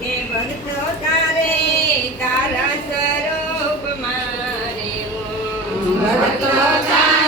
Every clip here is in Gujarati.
એ ભક્તો તારે તારા સ્વરૂપ મારે ભક્તો તારે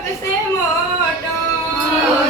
Oh, no.